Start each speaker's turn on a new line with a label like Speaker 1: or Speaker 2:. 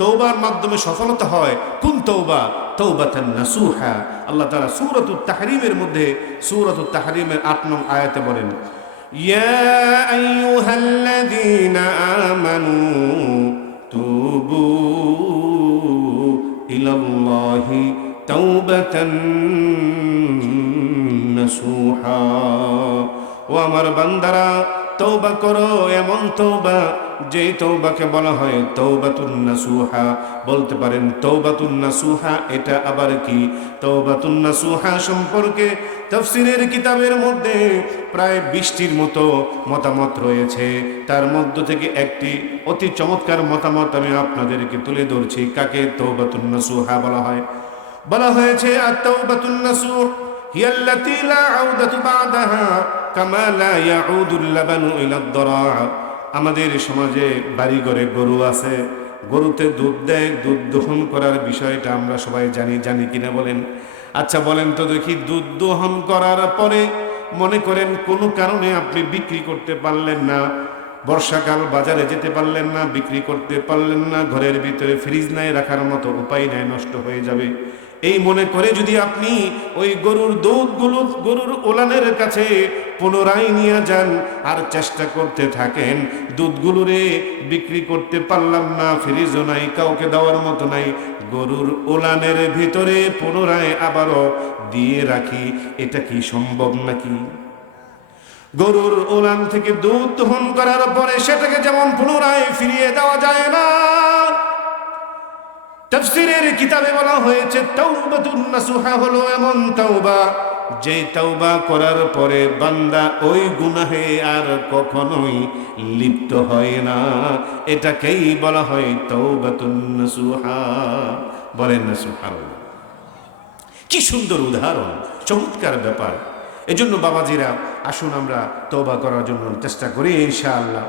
Speaker 1: তৌবার মাধ্যমে সফলতা হয়। কোন তৌবা তৌবাতান নাসুহা। আল্লাহ তাআলা সূরাতুত তাহরিমের মধ্যে সূরাতুত তাহরিমের 8 নং আয়াতে বলেন, ইয়া আইয়ুহাল্লাযীনা আমানু তুবু ইলাল্লাহি তাওবাতান নাসুহা। ও আমার বান্দারা তৌবা করো, এমন তৌবা যে তৌবাকে বলা হয় তৌবাতুন নাসুহা। বলতে পারেন তৌবাতুন নাসুহা, এটা আবার কি? তৌবাতুন নাসুহা সম্পর্কে তফসিরের কিতাবের মধ্যে প্রায় বিশটির মতো মতামত রয়েছে। তার মধ্য থেকে একটি অতি চমৎকার মতামত আমি আপনাদেরকে তুলে ধরছি। কাকে তৌবাতুন নাসুহা বলা হয়? বলা হয়েছে আত্মাউবাতুন নাসুহ। هي التي لا عودة بعدها كما لا يعود اللبن إلى الضراع আমাদের সমাজে বাড়ি ঘরে গরু আছে গরুতে দুধ দেয় দুধ দহন করার বিষয়টা আমরা সবাই জানি জানি কিনা বলেন আচ্ছা বলেন তো দেখি দুধ দহন করার পরে মনে করেন কোনো কারণে আপনি বিক্রি করতে পারলেন না বর্ষাকাল বাজারে যেতে পারলেন না বিক্রি করতে পারলেন না ঘরের ভিতরে ফ্রিজ নাই রাখার মতো উপায় নাই নষ্ট হয়ে যাবে এই মনে করে যদি আপনি ওই গরুর দুধগুলো, গরুর ওলানের কাছে পুনরায় নিয়ে যান, আর চেষ্টা করতে থাকেন দুধগুলোরে বিক্রি করতে পারলাম না ফ্রিজও নাই, কাউকে দেওয়ার মতো নাই, গরুর ওলানের ভিতরে পুনরায় আবারও দিয়ে রাখি, এটা কি সম্ভব নাকি? গরুর ওলান থেকে দুধ দহন করার পরে সেটাকে যেমন পুনরায় ফিরিয়ে দেওয়া যায় না তফসিরের কিতাবে বলা হয়েছে, তাওবাতুন নাসুহা হলো এমন তাওবা যে তাওবা করার পরে বান্দা ওই গুনাহে আর কখনোই লিপ্ত হয় না। এটাকেই বলা হয় তাওবাতুন নাসুহা। বলেন না, সুবহানাল্লাহ। কি সুন্দর উদাহরণ, চমৎকার ব্যাপার। এজন্য বাবাজিরা, আসুন আমরা তওবা করার জন্য চেষ্টা করি, ইনশাআল্লাহ।